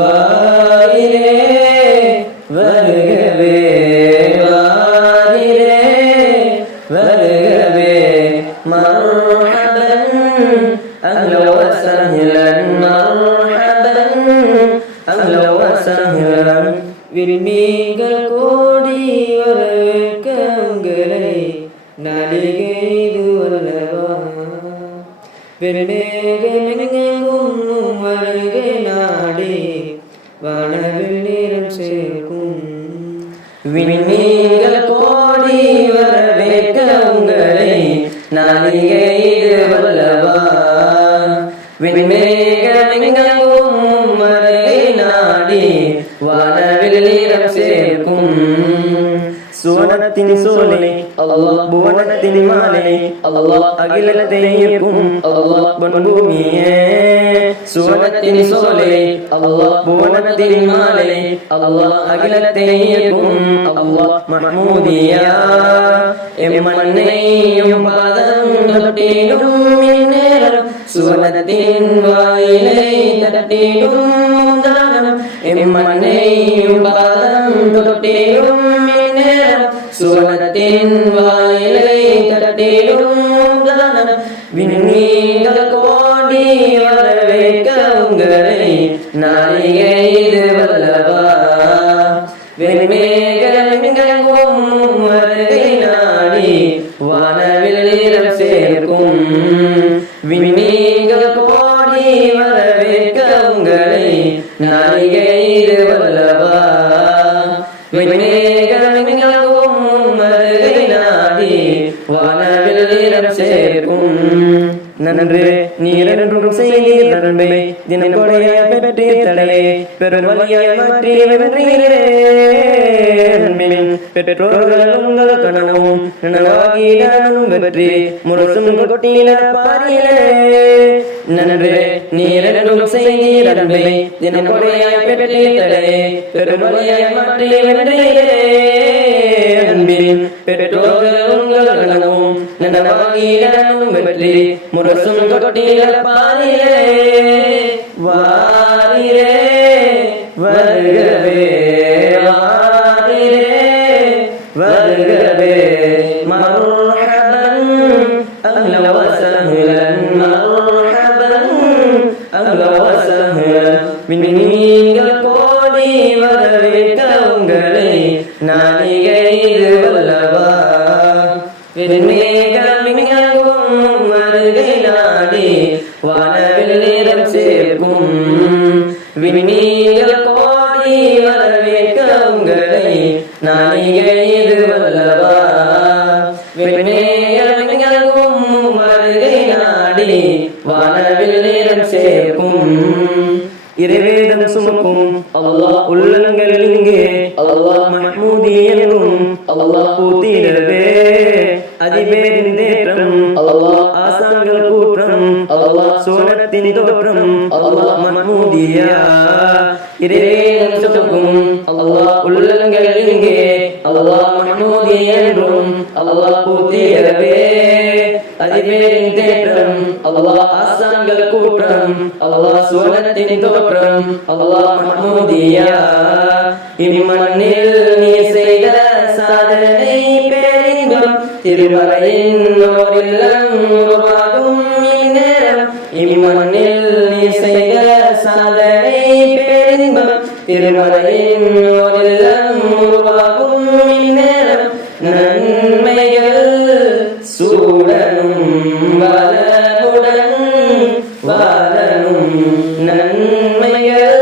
வாரிலே வருகவே வாரிலே வருகவே மர்ஹபன் அஹ்லன் வ சஹ்லன் மர்ஹபன் அஹ்லன் வ சஹ்லன் விண்மீன்கள் கோடி வரவேற்க உங்களை நாளிகை இதுவல்லவா வெண்மேகமெங்கும் வருகை நாடி வானவில் நேரம் சேர்க்கும் விண்மீன்கள் கோடி வரவேற்க உங்களை நாளிகை இதுவல்லவா வெண்மேகமெங்கும் வருகை நாடி வானவில் நேரம் சேர்க்கும் சுவனத்தின் சோலை அல்லாஹ் புவனத்தின் மாலை அல்லாஹ் அகிலத்தை இயக்கும் அல்லாஹ் பூமியே சுவனத்தின் சோலை அல்லாஹ் புவனத்தின் மாலை அல்லாஹ் அகிலத்தை இயக்கும் அல்லாஹ் மஹ்மூதியா எம்மன்னையும் பாதம் தொட்டிடும் இந்நேரம் சுவனத்தின் வாயிலை தட்டிடும் தானம் எம்மன்னையும் பாதம் தொட்டிடும் இந்நேரம் சுவனத்தின் வாயிலை தட்டிடும் தானம் விண்மீன்கள் கோடி வரவேற்க உங்களை நாளிகை இதுவல்லவா வெண்மேகமெங்கும் வருகை நாடி வானவில் நேரம் சேர்க்கும் விண்மீன்கள் கோடி வரவேற்க உங்களை நாளிகை இதுவல்லவா வெண்மேகமெங்கும் வருகை நாடி வானவில் நேரம் சேர்க்கும் நன்று நீரென்றும் செய்தீர் நன்மை தினம் கொடைய பெற்றே தடலே பெரும் வழியாய் மாற்றி வென்றீரே பெற்றோர்கள் உங்கள் கனவும் நனவாகி நானும் வெற்றி முரசும் கொட்டியில பாரியிலே நன்று நீரென்றும் செய்தீர் நன்மை தினம் கொடையாய் பெற்றே தடலே பெரும் வழியாய் மாற்றி வென்றீரே பெற்றோர்கள் உங்கள் கனவும் நனவாகி நானும் வெற்றி முரசும் கொட்டியில பாரியிலே வாரிலே வருகவே வாரிலே வருகவே மர்ஹபன் அஹ்லன் வ சஹ்லன் மர்ஹபன் அஹ்லன் வ சஹ்லன் விண்மீன்கள் கோடி வரவேற்க உங்களை நாளிகை இதுவல்லவா வெண்மேகமெங்கும் வருகை நாடி வானவில் நேரம் சேர்க்கும் விண்மீன்கள் கோடி வரவேற்க உங்களை நாளிகை இதுவல்லவா வெண்மேகமெங்கும் வருகை நாடி வானவில் நேரம் சேர்க்கும் இறைவேதம் சுமக்கும் அல்லாஹ் உள்ளங்கள் இங்கே அல்லாஹ் மஹ்மூதி என்றும் அல்லாஹ் பூத்திடவே அதிபேரின் தேற்றம் அல்லாஹ் ஆசான்கள் கூற்றம் அல்லாஹ் சோனத்தின் தோற்றம் அல்லாஹ் மஹ்மூதியா இறைவேதம் சுமக்கும் அல்லாஹ் உள்ளங்கள் இங்கே அல்லாஹ் மஹ்மூதி என்றும் அல்லாஹ் பூத்திடவே அதிபேரின் தேற்றம் அல்லாஹ் ஆசான்கள் கூற்றம் அல்லாஹ் சோனத்தின் தோற்றம் அல்லாஹ் மஹ்மூதியா இம்மண்ணில் நீ செய்த சாதனை பேரின்பம் திருமறையின் ஓரில்லம் உருவாகும் இந்நேரம் இம்மண்ணில் நீ செய்த சாதனை பேரின்பம் திருமறையின் ஓரில்லம் உருவாகும் இந்நேரம் நன்மைகள் சூடனும் வளமுடன் வாழனும் நன்மைகள்